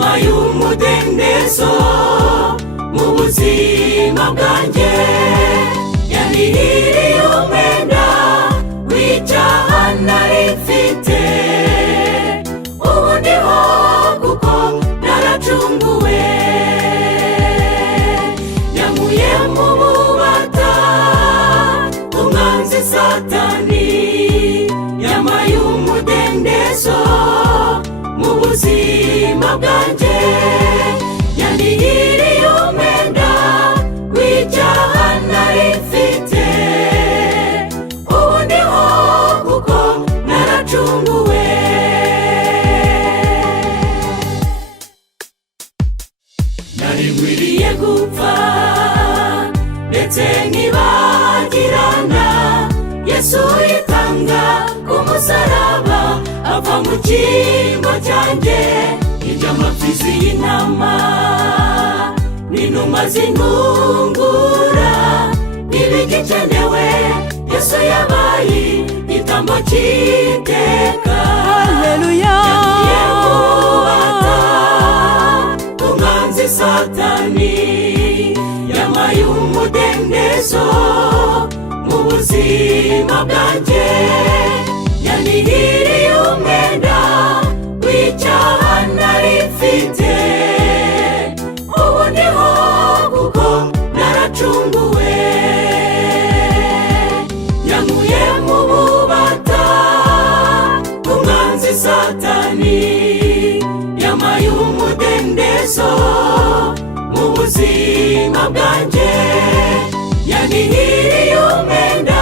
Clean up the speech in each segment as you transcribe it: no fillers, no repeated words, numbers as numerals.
yampaye umudendezo mu buzima bwanjye, yanihiriye umwenda w'icyaha nari mfite. Ubu ndiho kuko naracunguwe, yankuye mu bubata umwanzi Satani, yampaye umudendezo mu buzima bwanjye, yanihiriye umwenda w'icyaha nari mfite. Ubu ndiho kuko naracunguwe. Nari nkwiriye gupfa ndetse nkibagirana, Yesu yitanga ku musaraba, ava mu cyimbo cyanjye, iby'amapfizi y'intama n'inuma z'intungura ntibigikenewe. Yesu yabaye igitambo cy'iteka. Haleluya. Yagiye kubata umwanzi Satani, yampaye umudendezo mu buzima bwanjye, yanihiriye umwenda w'icyaha nari mfite. Ubu ndiho kuko naracunguwe, yankuye mu bubata umwanzi Satani, yampaye umudendezo mu buzima bwanjye, yanihiriye umwenda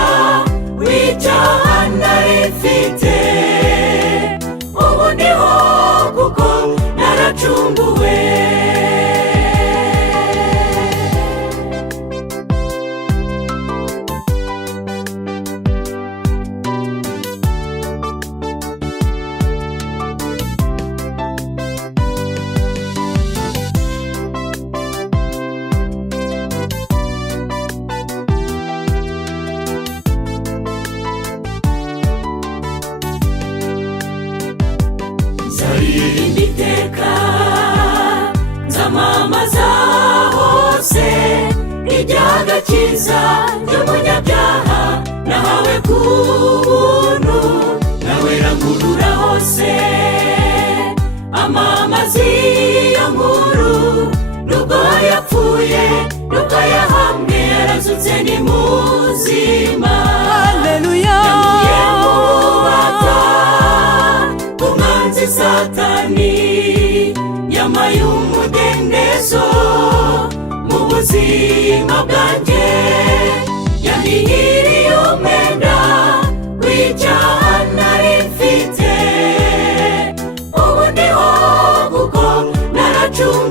w'icyaha nari mfite. Ubu ndiho kuko naracunguwe. Nzaririmba iteka, nzamamaza hose iby'agakiza by'umunyabyaha nahawe ku buntu, nawe rangurura hose amamaza iyo nkuru. Nubwo yapfuye, nubwo yahambwe, yarazutse ni muzima. Haleluya. Yankuye mu bubata umwanzi Satani, yampaye umudendezo mu buzima bwanjye, yanihiriye umwenda w'icyaha nari mfite. Ubu ndiho kuko naracunguwe.